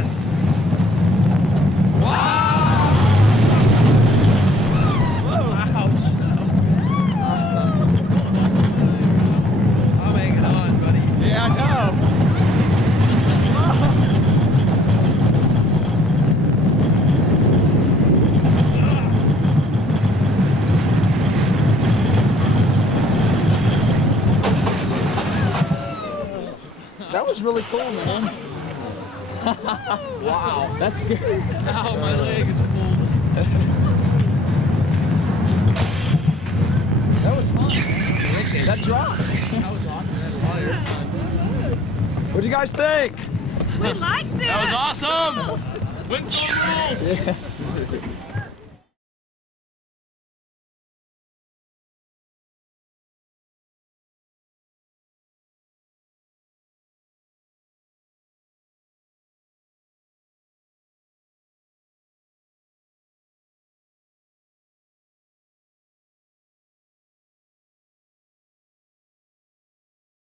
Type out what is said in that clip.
hands. Wow! Whoa, ouch. I'm hanging on, buddy. Yeah, I know. That was really cool, man. Wow. That's scary. Ow, my leg is pulled. That was fun. That drop. That was awesome. That was a lot of fun. What do you guys think? We liked it. That was awesome. Windstorm rules. Yeah.